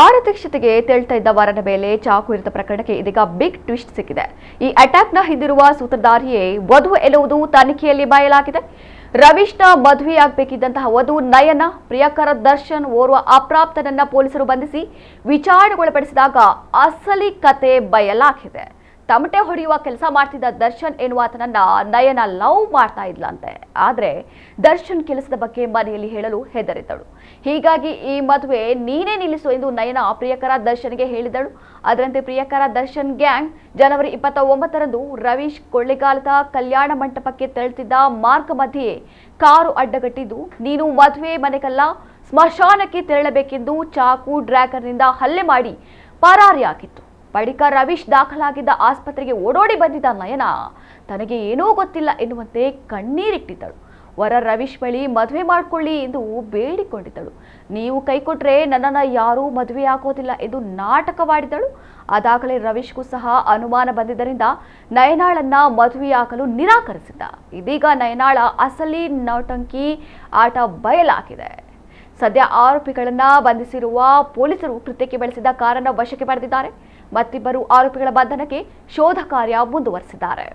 ಆರಧ್ಯಕ್ಷತೆಗೆ ತೆರಳ್ತಾ ಇದ್ದ ವರನ ಮೇಲೆ ಚಾಕು ಇರಿದ ಪ್ರಕರಣಕ್ಕೆ ಇದೀಗ ಬಿಗ್ ಟ್ವಿಸ್ಟ್ ಸಿಕ್ಕಿದೆ. ಈ ಅಟ್ಯಾಕ್ನ ಹಿಂದಿರುವ ಸೂತ್ರಧಾರಿಯೇ ವಧು ಎನ್ನುವುದು ತನಿಖೆಯಲ್ಲಿ ಬಯಲಾಗಿದೆ. ರವೀಶ್ನ ಮದುವೆಯಾಗಬೇಕಿದ್ದಂತಹ ವಧು ನಯನ ಪ್ರಿಯಕರ ದರ್ಶನ್ ಓರ್ವ ಅಪ್ರಾಪ್ತನನ್ನ ಪೊಲೀಸರು ಬಂಧಿಸಿ ವಿಚಾರಣೆಗೊಳಪಡಿಸಿದಾಗ ಅಸಲಿ ಕತೆ ಬಯಲಾಗಿದೆ. ತಮಟೆ ಹೊಡೆಯುವ ಕೆಲಸ ಮಾಡ್ತಿದ್ದ ದರ್ಶನ್ ಎನ್ನುವಾತನನ್ನ ನಯನ ಲವ್ ಮಾಡ್ತಾ ಇದ್ಲಂತೆ. ಆದ್ರೆ ದರ್ಶನ್ ಕೆಲಸದ ಬಗ್ಗೆ ಮನೆಯಲ್ಲಿ ಹೇಳಲು ಹೆದರಿದ್ದಳು. ಹೀಗಾಗಿ ಈ ಮದುವೆ ನೀನೇ ನಿಲ್ಲಿಸು ಎಂದು ನಯನ ಪ್ರಿಯಕರ ದರ್ಶನ್ಗೆ ಹೇಳಿದಳು. ಅದರಂತೆ ಪ್ರಿಯಕರ ದರ್ಶನ್ ಗ್ಯಾಂಗ್ ಜನವರಿ 29ರಂದು ರವೀಶ್ ಕೊಳ್ಳೆಗಾಲದ ಕಲ್ಯಾಣ ಮಂಟಪಕ್ಕೆ ತೆರಳುತ್ತಿದ್ದ ಮಾರ್ಗ ಮಧ್ಯೆ ಕಾರು ಅಡ್ಡಗಟ್ಟಿದ್ದು, ನೀನು ಮದುವೆ ಮನೆಗಲ್ಲ ಸ್ಮಶಾನಕ್ಕೆ ತೆರಳಬೇಕೆಂದು ಚಾಕು ಡ್ರ್ಯಾಗರ್ನಿಂದ ಹಲ್ಲೆ ಮಾಡಿ ಪರಾರಿಯಾಗಿತ್ತು. ಬಳಿಕ ರವೀಶ್ ದಾಖಲಾಗಿದ್ದ ಆಸ್ಪತ್ರೆಗೆ ಓಡೋಡಿ ಬಂದಿದ್ದ ನಯನ ತನಗೆ ಏನೂ ಗೊತ್ತಿಲ್ಲ ಎನ್ನುವಂತೆ ಕಣ್ಣೀರಿಟ್ಟಿದ್ದಳು. ವರ ರವೀಶ್ ಬಳಿ ಮದುವೆ ಮಾಡಿಕೊಳ್ಳಿ ಎಂದು ಬೇಡಿಕೊಂಡಿದ್ದಳು. ನೀವು ಕೈಕೊಟ್ರೆ ನನ್ನನ್ನು ಯಾರೂ ಮದುವೆಯಾಗೋದಿಲ್ಲ ಎಂದು ನಾಟಕವಾಡಿದಳು. ಅದಾಗಲೇ ರವೀಶ್ಗೂ ಸಹ ಅನುಮಾನ ಬಂದಿದ್ದರಿಂದ ನಯನಾಳನ್ನ ಮದುವೆಯಾಗಲು ನಿರಾಕರಿಸಿದ್ದ. ಇದೀಗ ನಯನಾಳ ಅಸಲಿ ನೌಟಂಕಿ ಆಟ ಬಯಲಾಗಿದೆ. ಸದ್ಯ ಆರೋಪಿಗಳನ್ನ ಬಂಧಿಸಿರುವ ಪೊಲೀಸರು ಕೃತ್ಯಕ್ಕೆ ಬಳಸಿದ ಕಾರನ್ನು ವಶಕ್ಕೆ ಪಡೆದಿದ್ದಾರೆ. ಮತ್ತಿಬ್ಬರು ಆರೋಪಿಗಳ ಬಂಧನಕ್ಕೆ ಶೋಧ ಕಾರ್ಯ ಮುಂದುವರೆಸಿದ್ದಾರೆ.